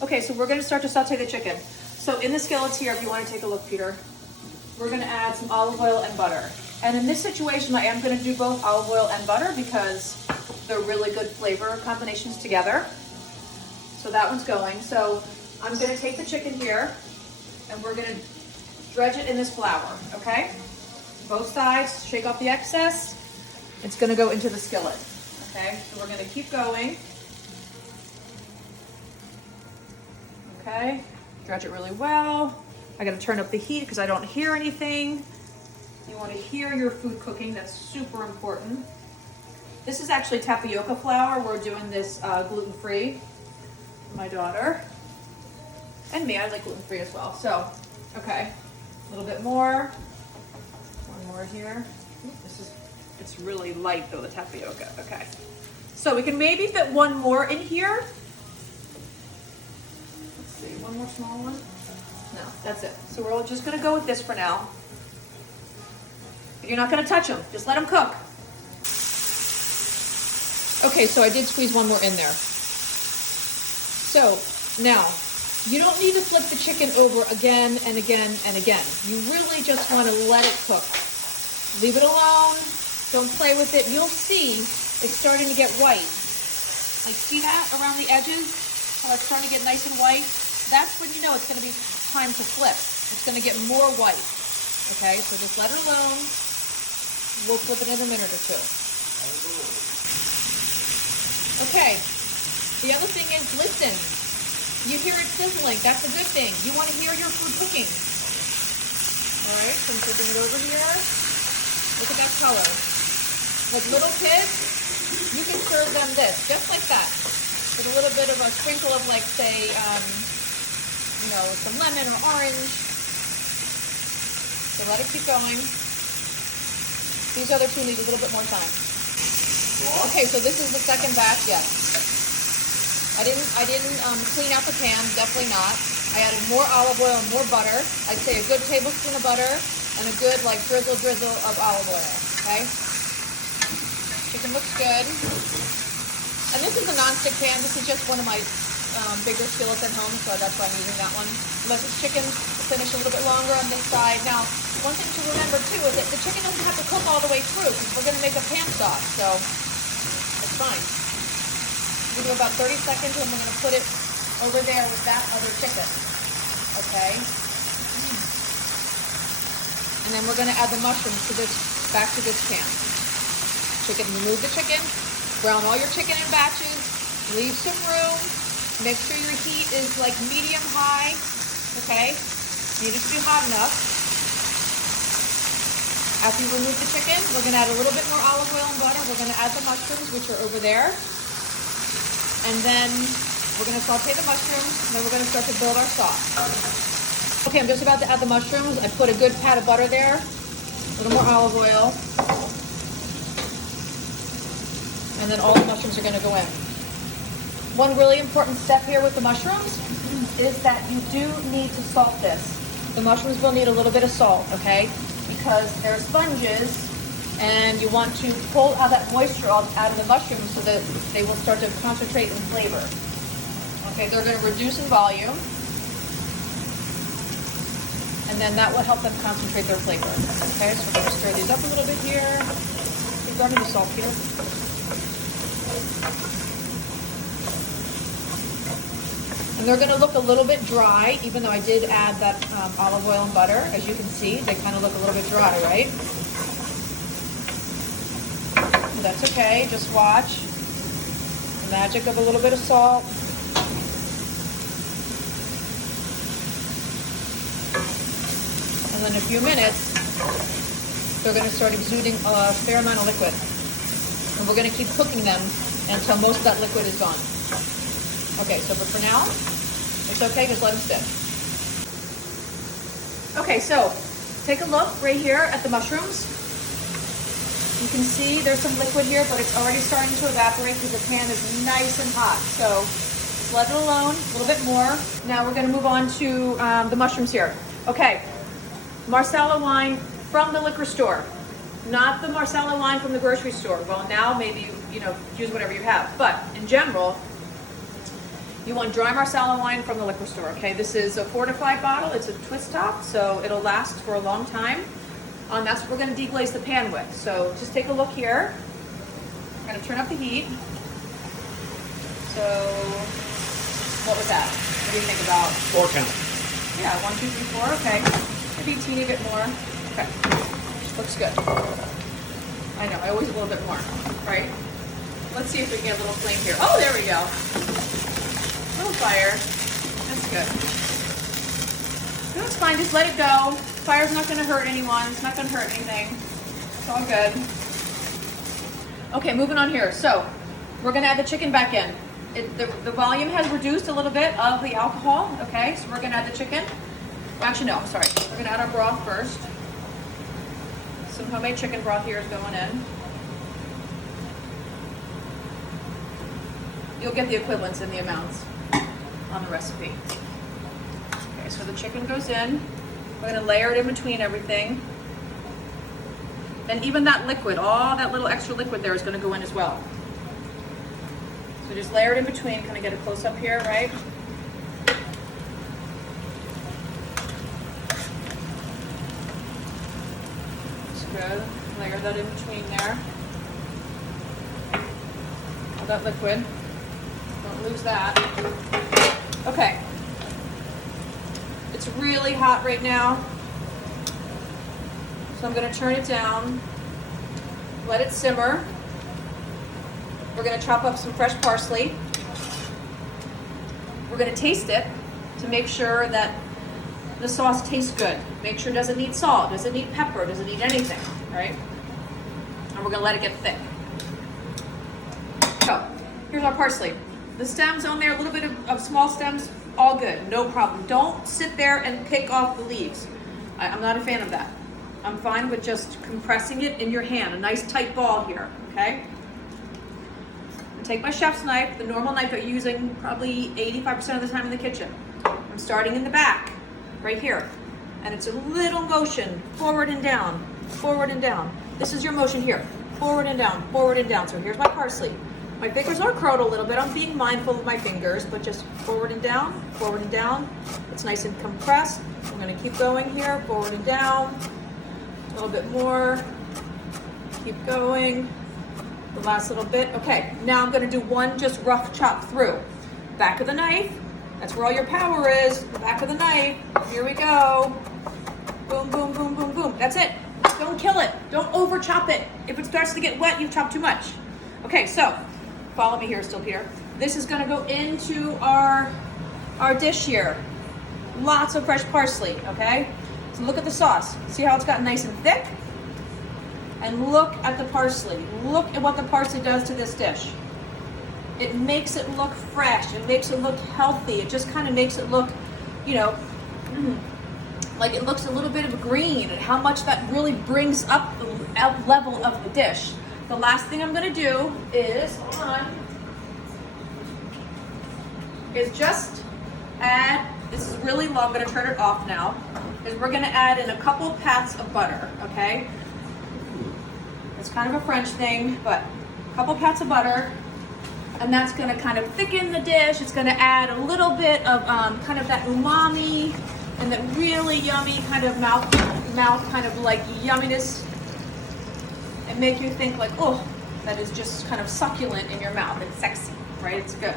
Okay, so we're gonna start to saute the chicken. So in the skillet here, if you wanna take a look, Peter, we're gonna add some olive oil and butter. And in this situation, I am gonna do both olive oil and butter because they're really good flavor combinations together. So that one's going. So I'm gonna take the chicken here and we're gonna dredge it in this flour, okay? Both sides, shake off the excess. It's gonna go into the skillet, okay? So we're gonna keep going. Okay, dredge it really well. I gotta turn up the heat because I don't hear anything. You wanna hear your food cooking, that's super important. This is actually tapioca flour. We're doing this gluten-free for my daughter. And me, I like gluten-free as well. So, okay, a little bit more. One more here. It's really light though, the tapioca, okay. So we can maybe fit one more in here. Let's see, one more small one. No, that's it. So we're just gonna go with this for now. You're not gonna touch them, just let them cook. Okay, so I did squeeze one more in there. So now, you don't need to flip the chicken over again and again and again. You really just wanna let it cook. Leave it alone, don't play with it. You'll see it's starting to get white. Like, see that around the edges? How it's starting to get nice and white? That's when you know it's gonna be time to flip. It's gonna get more white. Okay, so just let it alone. We'll flip it in a minute or two. Okay, the other thing is, listen. You hear it sizzling, that's a good thing. You wanna hear your food cooking. All right, so I'm flipping it over here. Look at that color. Like little kids, you can serve them this, just like that. With a little bit of a sprinkle of, like, say, you know, some lemon or orange. So let it keep going. These other two need a little bit more time. Okay, so this is the second batch, yes. I didn't clean out the pan, definitely not. I added more olive oil and more butter. I'd say a good tablespoon of butter and a good, like, drizzle of olive oil, okay? Chicken looks good. And this is a non-stick pan. This is just one of my bigger skillets at home, so that's why I'm using that one. Unless it's chicken, finish a little bit longer on this side. Now, one thing to remember too is that the chicken doesn't have to cook all the way through because we're gonna make a pan sauce, so it's fine. We'll do about 30 seconds and we're gonna put it over there with that other chicken, okay? And then we're gonna add the mushrooms to this, back to this pan. Remove the chicken, brown all your chicken in batches, leave some room, make sure your heat is like medium high, okay? Need it to be hot enough. After you remove the chicken, we're gonna add a little bit more olive oil and butter. We're gonna add the mushrooms, which are over there. And then we're gonna saute the mushrooms, and then we're gonna start to build our sauce. Okay, I'm just about to add the mushrooms. I put a good pat of butter there, a little more olive oil. And then all the mushrooms are gonna go in. One really important step here with the mushrooms is that you do need to salt this. The mushrooms will need a little bit of salt, okay? Because they're sponges and you want to pull out that moisture out of the mushrooms so that they will start to concentrate in flavor. Okay, they're gonna reduce in volume. And then that will help them concentrate their flavor. Okay, so we're gonna stir these up a little bit here. Keep going to the salt here. And they're going to look a little bit dry, even though I did add that olive oil and butter. As you can see, they kind of look a little bit dry, right? But that's okay, just watch. The magic of a little bit of salt. And then in a few minutes, they're going to start exuding a fair amount of liquid. And we're going to keep cooking them until most of that liquid is gone. Okay, so but for now, it's okay, just let them sit. Okay, so take a look right here at the mushrooms. You can see there's some liquid here, but it's already starting to evaporate because the pan is nice and hot. So just let it alone, a little bit more. Now we're gonna move on to the mushrooms here. Okay, Marsala wine from the liquor store, not the Marsala wine from the grocery store. Well, now maybe you know, use whatever you have, but in general, You want dry Marsala wine from the liquor store, okay? This is a fortified bottle. It's a twist top, so it'll last for a long time. That's what we're gonna deglaze the pan with. So just take a look here. I'm gonna turn up the heat. So, what was that? What do you think about? 4 count. Yeah, 1, 2, 3, 4, okay. Maybe a teeny bit more. Okay, looks good. I know, I always a little bit more, right? Let's see if we can get a little flame here. Oh, there we go. A little fire, that's good. No, it's fine, just let it go. Fire's not gonna hurt anyone, it's not gonna hurt anything. It's all good. Okay, moving on here. So, we're gonna add the chicken back in. The volume has reduced a little bit of the alcohol, okay? So we're gonna add the chicken. Well, actually, no, I'm sorry. We're gonna add our broth first. Some homemade chicken broth here is going in. You'll get the equivalents in the amounts on the recipe. Okay, so the chicken goes in. We're gonna layer it in between everything. And even that liquid, all that little extra liquid there is gonna go in as well. So just layer it in between, kind of get a close up here, right? That's good. Layer that in between there. All that liquid. Don't lose that. Okay. It's really hot right now. So I'm gonna turn it down, let it simmer. We're gonna chop up some fresh parsley. We're gonna taste it to make sure that the sauce tastes good. Make sure it doesn't need salt, doesn't need pepper, doesn't need anything, right? And we're gonna let it get thick. So, here's our parsley. The stems on there, a little bit of small stems, all good, no problem. Don't sit there and pick off the leaves. I'm not a fan of that. I'm fine with just compressing it in your hand, a nice tight ball here, okay? Take my chef's knife, the normal knife that you're using probably 85% of the time in the kitchen. I'm starting in the back, right here. And it's a little motion, forward and down, forward and down. This is your motion here, forward and down, forward and down. So here's my parsley. My fingers are curled a little bit. I'm being mindful of my fingers, but just forward and down, forward and down. It's nice and compressed. I'm gonna keep going here, forward and down. A little bit more, keep going. The last little bit. Okay, now I'm gonna do one just rough chop through. Back of the knife, that's where all your power is. The back of the knife, here we go. Boom, boom, boom, boom, boom. That's it. Don't kill it. Don't over chop it. If it starts to get wet, you've chopped too much. Okay, so, follow me here, still here. This is gonna go into our dish here. Lots of fresh parsley, okay? So look at the sauce. See how it's gotten nice and thick? And look at the parsley. Look at what the parsley does to this dish. It makes it look fresh. It makes it look healthy. It just kind of makes it look, you know, like it looks a little bit of green, and how much that really brings up the level of the dish. The last thing I'm gonna do is, hold on, is just add, this is really low, I'm gonna turn it off now, is we're gonna add in a couple pats of butter, okay? It's kind of a French thing, but a couple pats of butter, and that's gonna kind of thicken the dish. It's gonna add a little bit of kind of that umami and that really yummy kind of mouth kind of like yumminess, and make you think like, oh, that is just kind of succulent in your mouth. It's sexy, right? It's good.